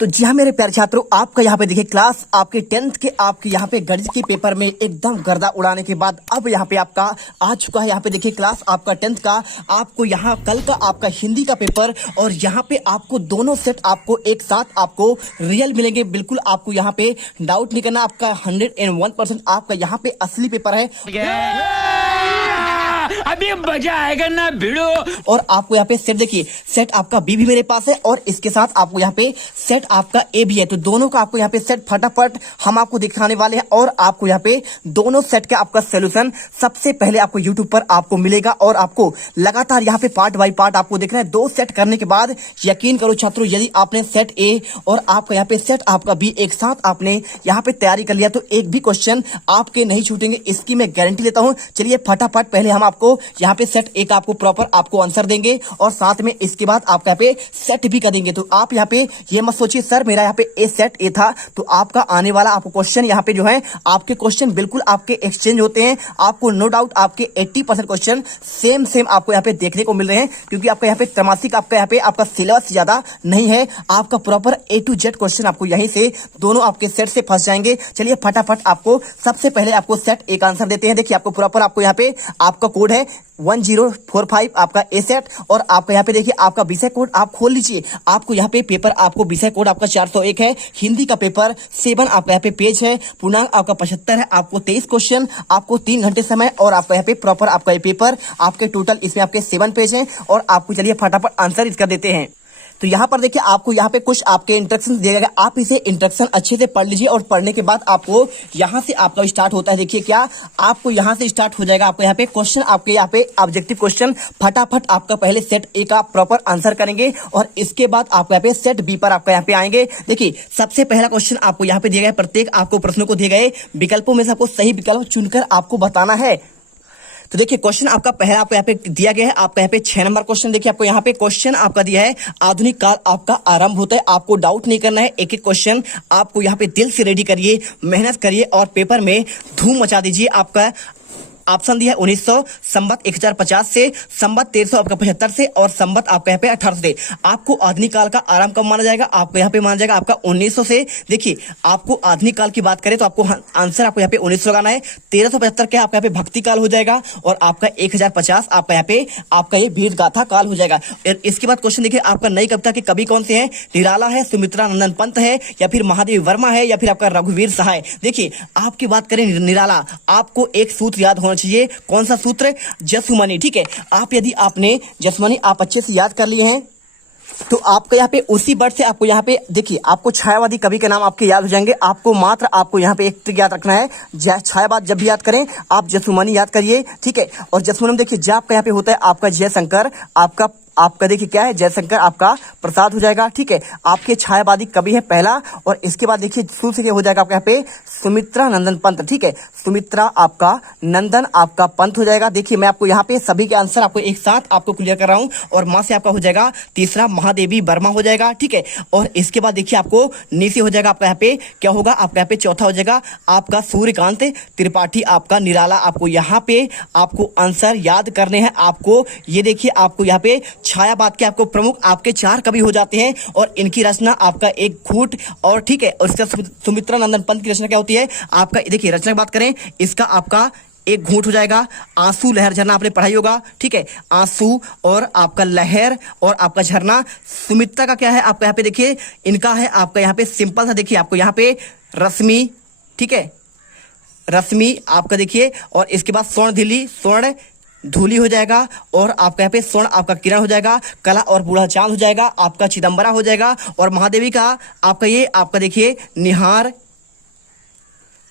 तो जी हाँ मेरे प्यारे छात्रों, आपका यहाँ पे देखिए क्लास आपके 10th के आपके यहाँ पे गणित के पेपर में एकदम गर्दा उड़ाने के बाद अब यहाँ पे आपका आ चुका है। यहाँ पे देखिए क्लास आपका 10th का, आपको यहाँ कल का आपका हिंदी का पेपर और यहाँ पे आपको दोनों सेट आपको एक साथ आपको रियल मिलेंगे। बिल्कुल आपको यहाँ पे डाउट नहीं करना, आपका 101% आपका यहाँ पे असली पेपर है। अभी मजा आएगा ना भिड़ो। और आपको यहाँ पे सेट देखिए, सेट आपका बी भी मेरे पास है और इसके साथ आपको यहाँ पे सेट आपका ए भी है। तो दोनों का आपको यहाँ पे सेट फटाफट हम आपको दिखाने वाले हैं और आपको यहाँ पे दोनों सेट का आपका सोल्यूशन सबसे पहले आपको यूट्यूब पर आपको मिलेगा और आपको लगातार यहाँ पे पार्ट बाय पार्ट आपको देखना है। 2 सेट करने के बाद यकीन करो छात्रों, यदि आपने सेट ए और आपका यहाँ पे सेट आपका बी एक साथ आपने यहाँ पे तैयारी कर लिया तो एक भी क्वेश्चन आपके नहीं छूटेंगे, इसकी मैं गारंटी लेता हूँ। चलिए फटाफट पहले हम आपको यहाँ पे सेट एक आपको प्रॉपर आपको आंसर देंगे और साथ में इसके बाद आप यहाँ पे सेट भी कर देंगे। तो आप यहाँ पे ये मत सोचिए सर मेरा यहाँ पे ए सेट ए था, तो आपका आने वाला आपको क्वेश्चन यहाँ पे जो है आपके क्वेश्चन बिल्कुल आपके एक्सचेंज होते हैं। आपको नो डाउट आपके 80% क्वेश्चन सेम आपको यहाँ पे देखने को मिल रहे हैं, क्योंकि आपका यहाँ पे त्रैमासिक आपका यहाँ पे आपका सिलेबस ज्यादा नहीं है। आपका proper A to Z question आपको यहीं से दोनों आपके सेट से फंस जाएंगे। चलिए फटाफट आपको सबसे पहले आपको सेट एक आंसर देते हैं। देखिए आपको प्रॉपर आपको यहाँ पे आपका कोड है 1045 आपका ए सेट और आपका यहाँ पे देखिए आपका विषय कोड आप खोल लीजिए। आपको यहाँ पे पेपर आपको विषय कोड आपका 401 है। हिंदी का पेपर 7 आपका यहाँ पे पेज है। पूर्णांक आपका 75 है। आपको 23 क्वेश्चन, आपको 3 घंटे समय और आपका यहाँ पे प्रॉपर आपका ये पेपर आपके टोटल इसमें आपके 7 पेज हैं और आपको चलिए फटाफट आंसर इसका देते हैं। तो यहाँ पर देखिए आपको यहाँ पे कुछ आपके इंस्ट्रक्शन दिया गया, आप इसे इंस्ट्रक्शन अच्छे से पढ़ लीजिए और पढ़ने के बाद आपको यहाँ से आपका स्टार्ट होता है। देखिए क्या आपको यहाँ से स्टार्ट हो जाएगा। आपको यहाँ पे क्वेश्चन आपके यहाँ पे ऑब्जेक्टिव क्वेश्चन फटाफट आपका पहले सेट ए का प्रॉपर आंसर करेंगे और इसके बाद आपको यहाँ पे सेट बी पर आपका यहाँ पे आएंगे। देखिए सबसे पहला क्वेश्चन आपको यहाँ पे दिया गया, प्रत्येक आपको प्रश्नों को दिए गए विकल्पों में से आपको सही विकल्प चुनकर आपको बताना है। तो देखिए क्वेश्चन आपका पहला आपको यहाँ पे दिया गया है, आपका यहाँ पे 6 नंबर क्वेश्चन। देखिए आपको यहाँ पे क्वेश्चन आपका दिया है आधुनिक काल आपका आरंभ होता है। आपको डाउट नहीं करना है, एक एक क्वेश्चन आपको यहाँ पे दिल से रेडी करिए, मेहनत करिए और पेपर में धूम मचा दीजिए। आपका ऑप्शन दिया है 1900, संवत 1050 से, संवत 1375 से और संवत आपका यहाँ पे 1800 से। आपको आधुनिक काल का आरंभ कब माना जाएगा? आपको यहाँ पे माना जाएगा आपका 1900 से। देखिए आपको आधुनिक काल की बात करें तो आपको आंसर आपको यहाँ पे 1900 लगाना है। 1375 के आपका यहाँ पे भक्ति काल हो जाएगा और आपका 1050 आपका यहाँ पे आपका ये वीर गाथा काल हो जाएगा। इसके बाद क्वेश्चन देखिए आपका नई कविता के कवि कौन से हैं? निराला है, सुमित्रा नंदन पंत है या फिर महादेवी वर्मा है या फिर आपका रघुवीर सहाय। देखिए आपकी बात करें निराला, आपको एक सूत्र याद होना चाहिए। कौन सा सूत्र? जसुमनी। ठीक है, आप यदि आपने जसुमनी आप अच्छे से याद कर लिए हैं तो आपका यहाँ पे उसी वर्ड से आपको यहाँ पे देखिए आपको छायावादी कवि के नाम आपके याद हो जाएंगे। आपको मात्र आपको यहाँ पे एक ट्रिक याद रखना है, छायावाद जब भी याद करें आप जसुमनी याद करिए। ठीक है, और जसुमनी में देखिए आपका यहाँ पे होता है आपका जयशंकर, आपका देखिए क्या है जयशंकर आपका प्रसाद हो जाएगा। ठीक है, आपके छायावादी कवि है पहला और इसके बाद देखिए शुरू से क्या हो जाएगा आपका यहाँ पे सुमित्रा नंदन पंत। ठीक है, सुमित्रा आपका नंदन आपका पंत हो जाएगा। देखिए मैं आपको यहाँ पे सभी के आंसर आपको एक साथ आपको क्लियर कर रहा हूँ और माँ से आपका हो जाएगा तीसरा महादेवी वर्मा हो जाएगा। ठीक है, और इसके बाद देखिए आपको नी से हो जाएगा आपका यहाँ पे क्या होगा, आपका यहाँ पे चौथा हो जाएगा आपका सूर्यकांत त्रिपाठी आपका निराला। आपको यहाँ पे आपको आंसर याद करने हैं। आपको ये देखिए आपको यहाँ पे छायावाद के आपको प्रमुख आपके 4 कवि हो जाते हैं और इनकी रचना आपका एक घूट और ठीक है, और इसका सुमित्रा नंदन पंत की रचना क्या होती है आपका, देखिए रचना की बात करें इसका आपका एक घूंट हो जाएगा आंसू लहर झरना, आपने पढ़ाई होगा। ठीक है, आंसू और आपका लहर और आपका झरना। सुमित्रा का क्या है आपका यहाँ पे देखिए इनका है आपका यहाँ पे सिंपल था, देखिए आपको यहाँ पे रश्मि। ठीक है, रश्मि आपका देखिए और इसके बाद स्वर्ण धिली स्वर्ण धूली हो जाएगा और आपका यहाँ पे स्वर्ण आपका किरण हो जाएगा, कला और बूढ़ा चांद हो जाएगा, आपका चिदंबरा हो जाएगा और महादेवी का आपका ये आपका देखिए निहार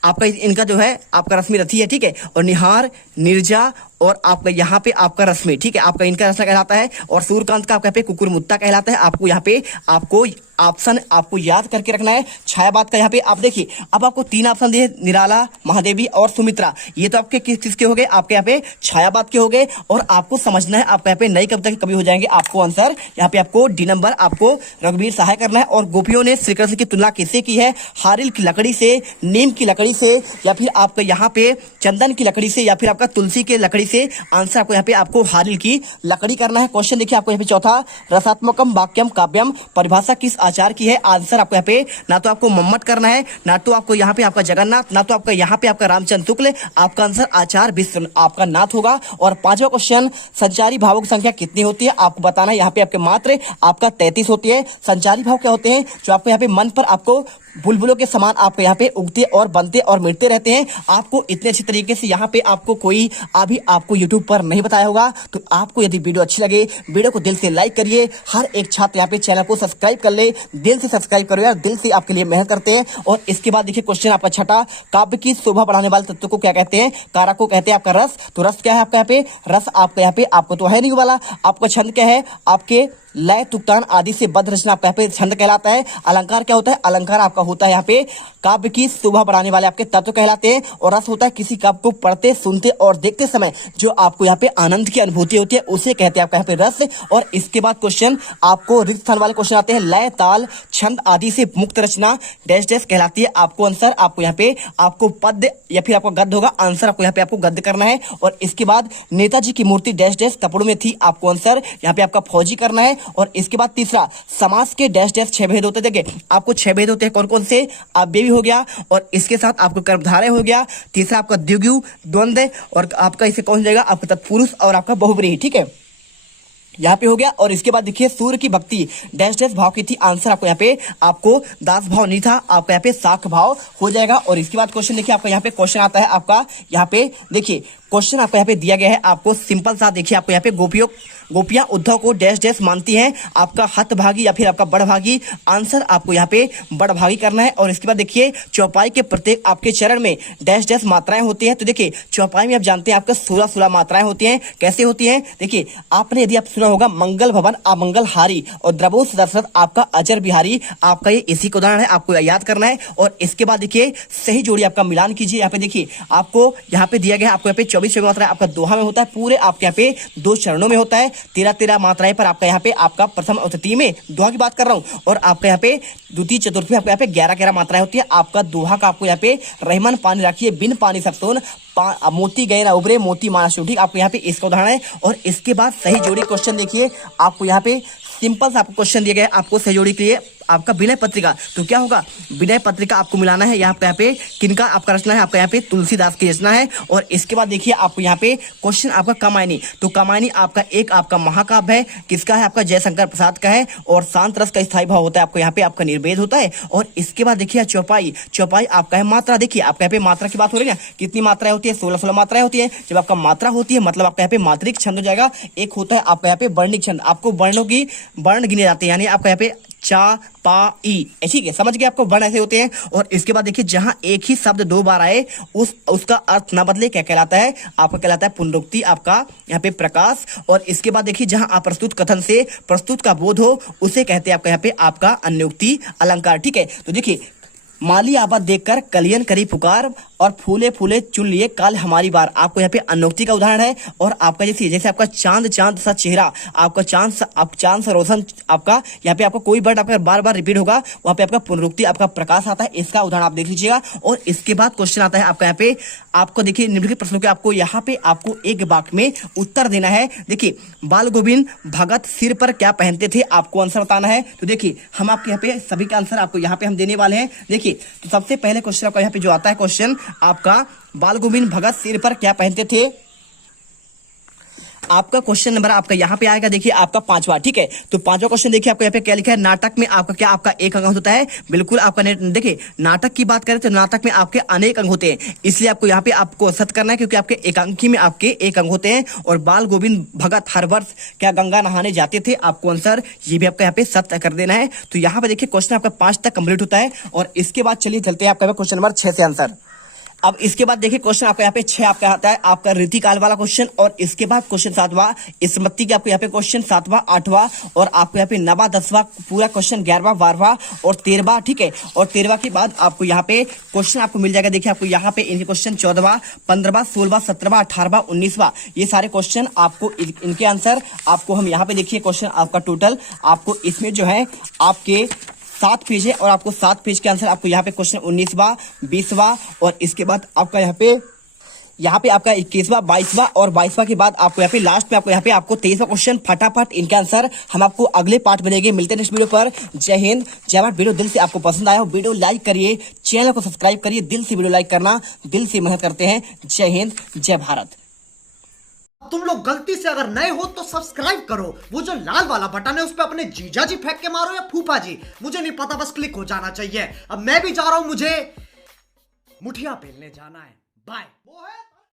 आपका इनका जो है आपका रश्मि रथी है। ठीक है, और निहार निर्जा और आपका यहाँ पे आपका रश्मि। ठीक है, आपका इनका रचना कहलाता है और सूर्यकांत का आपका यहाँ पे कुकुरमुत्ता कहलाता है। आपको यहाँ पे आपको ऑप्शन आपको याद करके रखना है। छायावाद का यहाँ पे आप देखिए अब आपको 3 ऑप्शन दिए, निराला, महादेवी और सुमित्रा। ये तो आपके किसके हो गए? आपके यहाँ पे छायावाद के हो गए और आपको समझना है आपका यहाँ पे नई कविता के कवि हो जाएंगे। आपको आंसर यहाँ पे आपको डी नंबर आपको रघुवीर सहाय करना है। और गोपियों ने श्री कृष्ण की तुलना किससे की है? हारिल की लकड़ी से, नीम की लकड़ी से या फिर आपका यहाँ पे चंदन की लकड़ी से या फिर आपका तुलसी के लकड़ी से आंसर आपको यहाँ पे आपको हारिल की लकड़ी करना है। क्वेश्चन देखिए आपको यहाँ पे चौथा, रसात्मकम वाक्यम काव्यम परिभाषा किस आचार की है? आंसर आपको यहाँ पे ना तो आपको मम्मट करना है, ना तो आपको यहाँ पे आपका जगन्नाथ, ना तो आपका यहाँ पे आपका रामचंद्र शुक्ल। आपका आंसर आचार विश्व आपका नाथ होगा। और पांचवा क्वेश्चन, संचारी भावों की संख्या कितनी होती है? आपको बताना है। यहाँ पे आपके मात्र आपका 33 होती है। संचारी भाव क्या होते हैं? जो आपको यहाँ पे मन पर आपको बुलबुलों के समान आपको यहाँ पे उगते और बनते और मिटते रहते हैं। आपको इतने अच्छे तरीके से यहाँ पे आपको कोई अभी आपको यूट्यूब पर नहीं बताया होगा। तो आपको यदि वीडियो अच्छी लगे, वीडियो को दिल से लाइक करिए। हर एक छात्र यहाँ पे चैनल को सब्सक्राइब कर ले, दिल से सब्सक्राइब करो यार, दिल से आपके लिए मेहनत करते हैं। और इसके बाद देखिए क्वेश्चन आपका छठा, काव्य की शोभा बढ़ाने वाले तत्व को क्या कहते हैं? कारक को कहते हैं आपका रस। तो रस क्या है आपका यहाँ पे? रस आपका यहाँ पे आपको तो है नहीं वाला। आपका छंद क्या है? आपके लय तुक्तान आदि से बद्ध रचना आपका यहाँ पे छंद कहलाता है। अलंकार क्या होता है? अलंकार आपका होता है यहाँ पे काव्य की शोभा बढ़ाने वाले आपके तत्व कहलाते हैं। और रस होता है किसी काव्य को पढ़ते, सुनते और देखते समय जो आपको यहाँ पे आनंद की अनुभूति होती है, उसे कहते हैं आपका यहाँ पे रस। और इसके बाद क्वेश्चन आपको रिक्त स्थान वाले क्वेश्चन आते हैं। लय ताल छंद आदि से मुक्त रचना डैश डैश कहलाती है। आपको आंसर आपको यहाँ पे आपको पद्य या फिर आपको गद्य होगा। आंसर आपको यहाँ पे आपको गद्य करना है। और इसके बाद नेताजी की मूर्ति डैश डैश कपड़ों में थी। आपको आंसर यहाँ पे आपका फौजी करना है। और इसके बाद तीसरा, समास के डैश डैश 6 भेद होते हैं। देखिए आपको 6 भेद होते हैं, कौन कौन से? अव्ययी हो गया, और इसके साथ आपको कर्मधारय हो गया। तीसरा आपका द्विगु द्वंद्व, और आपका इसे कौन जाएगा? आपका तत्पुरुष और आपका बहुव्रीहि। ठीक है, यहाँ पे हो गया। और इसके बाद देखिए सूर्य की भक्ति डैश डैश भाव की थी। आंसर आपको यहाँ पे आपको दास भाव नहीं था, आपका यहाँ पे साख भाव हो जाएगा। और इसके बाद क्वेश्चन देखिए आपका यहाँ पे क्वेश्चन आता है आपका यहाँ पे देखिए क्वेश्चन आपको यहाँ पे दिया गया है आपको सिंपल सा। देखिए आपको यहाँ पे गोपियां उद्धव को डैश डैश मानती हैं। आपका हतभागी या फिर आपका बड़भागी। आंसर आपको यहाँ पे बड़भागी करना है। और इसके बाद देखिए चौपाई के प्रत्येक आपके चरण में डैश डैश मात्राएं होती हैं। तो देखिए चौपाई में आप जानते हैं आपका 16 मात्राएं होती हैं। कैसे होती हैं? देखिए आपने यदि आप सुना होगा मंगल भवन अमंगल हारी और द्रबोध दशरथ आपका अजर बिहारी। आपका ये इसी का उदाहरण है, आपको याद करना है। और इसके बाद देखिए सही जोड़ी आपका मिलान कीजिए। यहाँ पे देखिए आपको यहाँ पे दिया गया है आपको यहाँ पे 24 मात्राएं आपका दोहा में होता है। पूरे आपके यहाँ पे 2 चरणों में होता है। 13 मात्राएं पर आपका यहाँ पे आपका प्रथम और तृतीय में दोहा की बात कर रहा हूँ। और आपका यहाँ पे द्वितीय चतुर्थ में आपको यहाँ पे 11 मात्राएं होती है। आपका दोहा का आपको यहाँ पे रहमान पानी रखिए बिन पानी सब सोन मोती गए ना उभरे मोती माना शूट। ठीक, आपको यहाँ पे इसका उदाहरण है। और इसके बाद सही जोड़ी क्वेश्चन देखिए आपको यहाँ पे सिंपल सा आपको क्वेश्चन दिया गया है आपको सही जोड़ी के लिए आपका विनय पत्रिका। तो क्या होगा? विनय पत्रिका आपको मिलाना है। यहाँ पे किनका आपका रचना है? आपका यहाँ पे तुलसीदास की रचना है। और इसके बाद देखिए आपको यहाँ पे क्वेश्चन आपका कामायनी। तो कामायनी आपका एक आपका महाकाव्य है। किसका है? आपका जयशंकर प्रसाद का है। और शांत रस का स्थायी भाव होता है आपको यहाँ पे आपका निर्वेद होता है। और इसके बाद देखिए चौपाई आपका है मात्रा। देखिए आपका यहाँ पे मात्रा की बात हो रही है ना, कितनी मात्राएं होती है? 16 मात्राएं होती है। जब आपका मात्रा होती है मतलब आपका यहाँ पे मात्रिक छंद हो जाएगा। एक होता है आपका यहाँ पे वर्णिक छंद, आपको वर्णों की वर्ण गिने जाते हैं, यानी आपका यहाँ पे चा पा ई। ठीक है, समझ गए? आपको वर्ण ऐसे होते हैं। और इसके बाद देखिए जहां एक ही शब्द 2 बार आए उसका अर्थ ना बदले क्या कहलाता है? आपका कहलाता है पुनरुक्ति, आपका यहाँ पे प्रकाश। और इसके बाद देखिए जहां अप्रस्तुत कथन से प्रस्तुत का बोध हो उसे कहते हैं आपका यहाँ पे आपका अन्योक्ति अलंकार। ठीक है, तो देखिए माली आबाद देखकर कलियन करी पुकार और फूले फूले चुन लिए काल हमारी बार। आपको यहाँ पे अनोक्ति का उदाहरण है। और आपका जैसे आपका चांद सा चेहरा, आपका चांद सा रोशन, आपका यहाँ पे आपको कोई वर्ड आपका बार बार रिपीट होगा, वहां पे आपका पुनरुक्ति आपका प्रकाश आता है। इसका उदाहरण आप देख लीजिएगा। और इसके बाद क्वेश्चन आता है आपका यहाँ पे आपको देखिए निम्नलिखित प्रश्नों के आपको यहाँ पे आपको एक वाक्य में उत्तर देना है। देखिए बाल गोविंद भगत सिर पर क्या पहनते थे? आपको आंसर बताना है। तो देखिए हम आपके यहाँ पे सभी का आंसर आपको यहाँ पे हम देने वाले हैं। देखिए तो सबसे पहले क्वेश्चन आपका यहाँ पे जो आता है क्वेश्चन आपका बाल गोविंद भगत सिर पर क्या पहनते थे? आपका क्वेश्चन नंबर आपका यहाँ पे आएगा। देखिए आपका 5वां। ठीक है, तो 5वां क्वेश्चन देखिए आपको यहाँ पे क्या लिखा है? नाटक में आपका क्या आपका एक अंग होता है? बिल्कुल आपका देखिए नाटक की बात करें तो नाटक में आपके अनेक अंग होते हैं, इसलिए आपको यहाँ पे आपको सत करना है क्योंकि आपके एकांकी में आपके एक अंग होते हैं। और बाल गोविंद भगत हर वर्ष क्या गंगा नहाने जाते थे? आपको आंसर ये भी आपका यहाँ पे सत्य कर देना है। तो यहाँ पे देखिए क्वेश्चन आपका 5 तक कंप्लीट होता है। और इसके बाद चलिए चलते हैं आपका क्वेश्चन नंबर 6 से आंसर। अब इसके बाद देखिए क्वेश्चन आपका यहाँ पे 6 आपका आता है आपका रीतिकाल वाला क्वेश्चन। और इसके बाद क्वेश्चन 7वां स्मृति के आपको यहाँ पे क्वेश्चन 7वां 8वां और आपको यहाँ पे 9वां 10वां पूरा क्वेश्चन 11वां 12वां और 13वां। ठीक है, और 13वां के बाद आपको यहाँ पे क्वेश्चन आपको मिल जाएगा। देखिए आपको यहाँ पे इनके क्वेश्चन 14वां 15वां 16वां 17वां 18वां 19वां ये सारे क्वेश्चन आपको इनके आंसर आपको हम यहाँ पे देखिए क्वेश्चन आपका टोटल आपको इसमें जो है आपके 7 पेज है। और आपको 7 पेज के आंसर आपको यहाँ पे क्वेश्चन 19वां 20वां और इसके बाद आपका यहाँ पे यहाँ पे आपका 21वां 22वां और 22वां के बाद आपको यहाँ पे लास्ट में आपको यहाँ पे आपको 23वां क्वेश्चन फटाफट इनके आंसर हम आपको अगले पार्ट में देंगे। मिलते हैं नेक्स्ट वीडियो पर। जय हिंद जय भारत। वीडियो दिल से आपको पसंद आया हो वीडियो लाइक करिए, चैनल को सब्सक्राइब करिए, दिल से वीडियो लाइक करना, दिल से मेहनत करते हैं। जय हिंद जय भारत। तुम लोग गलती से अगर नए हो तो सब्सक्राइब करो, वो जो लाल वाला बटन है उस पर अपने जीजा जी फेंक के मारो या फूफा जी, मुझे नहीं पता, बस क्लिक हो जाना चाहिए। अब मैं भी जा रहा हूं, मुझे मुठिया पेलने जाना है। बाय। वो है